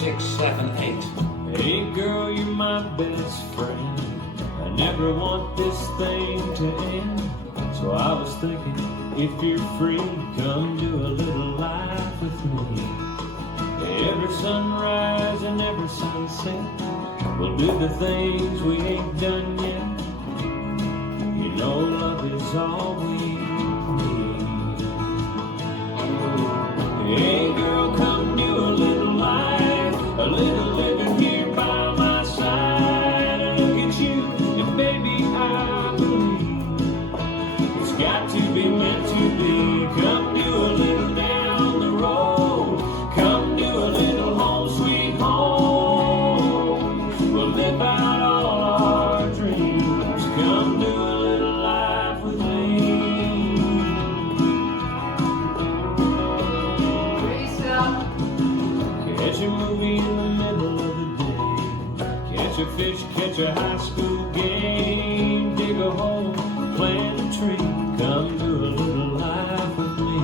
6, 7, 8. Hey girl, you're my best friend. I never want this thing to end. So I was thinking, if you're free, come do a little life with me. Every sunrise and every sunset, we'll do the things we ain't done yet. You know love is all we need. Hey girl, come do a little life, a little living here by my side. And look at you, and baby, I believe it's got to be meant to be. Come do a little down the road, come do a little home sweet home. We'll live out all our dreams. Come do a little life with me. Catch a movie in the middle of the day, catch a fish, catch a high school game, dig a hole, plant a tree. Come do a little life with me.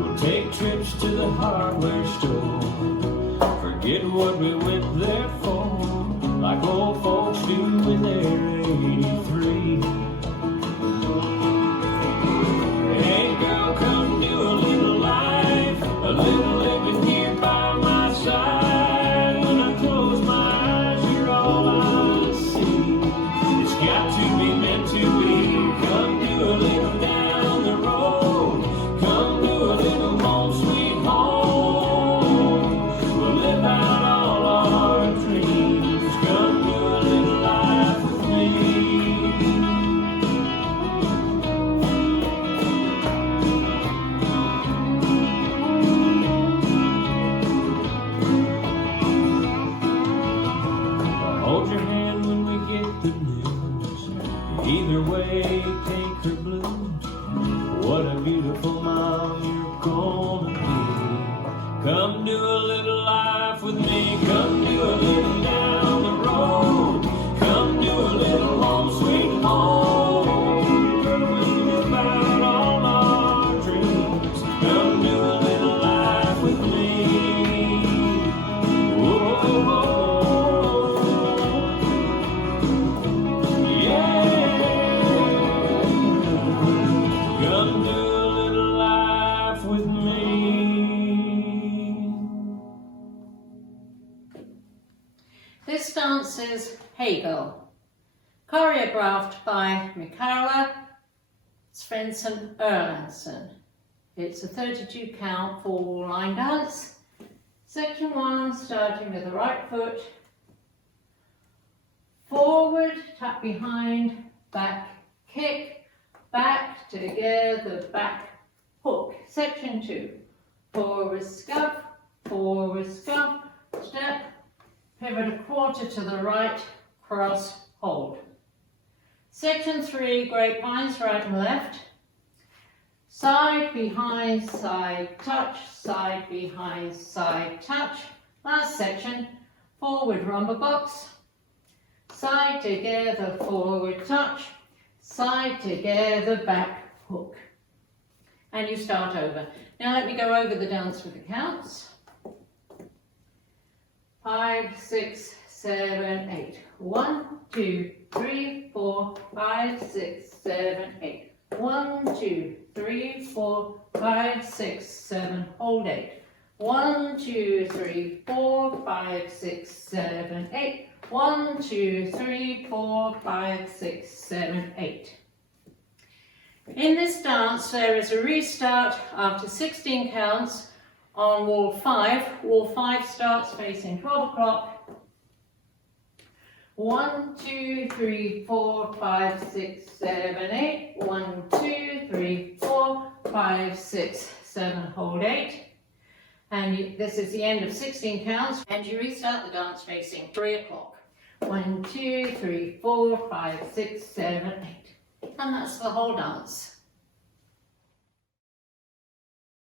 We'll take trips to the hardware store, forget what we went there for, like old folks do when they're 83. Hey girl, come do a little life, a little living here by my side. When I close my eyes, you're all I see. It's got to be meant to be. Come do a little down the road, come do a little home sweet home. We'll live out all our dreams. Come do a little life with me. Hold your hand when we get the news. Either way, take her blues. What a beautiful mom you're gonna be. Come do a little life with me. Come do a little down the road. Come do a little home sweet home. Girl, we'll live out all our dreams. Come do a little life with me. Whoa. Come do a little life with me. This dance is Hey Girl, choreographed by Michaela Svensson Erlandson. It's a 32 count 4 line dance. Section 1, starting with the right foot, forward, tap behind, back, kick, back, together, back, hook. Section 2, forward scuff, step, pivot a quarter to the right, cross, hold. Section 3, grapevines, right and left. Side, behind, side, touch, side, behind, side, touch. Last section, forward rumba box, side together, forward touch, side together, back, hook. And you start over. Now let me go over the dance with the counts. 5, 6, 7, 8. 1, 2, 3, 4, 5, 6, 7, 8. 1, 2, 3, 4, 5, 6, 7, hold 8. 1, 2, 3, 4, 5, 6, 7, 8. 1, 2, 3, 4, 5, 6, 7, 8. In this dance, there is a restart after 16 counts on wall 5. Wall 5 starts facing 12 o'clock. 1, 2, 3, 4, 5, 6, 7, 8. 1, 2, 3, 4, 5, 6, 7, hold 8. And this is the end of 16 counts. And you restart the dance facing 3 o'clock. 1, 2, 3, 4, 5, 6, 7, 8. And that's the whole dance.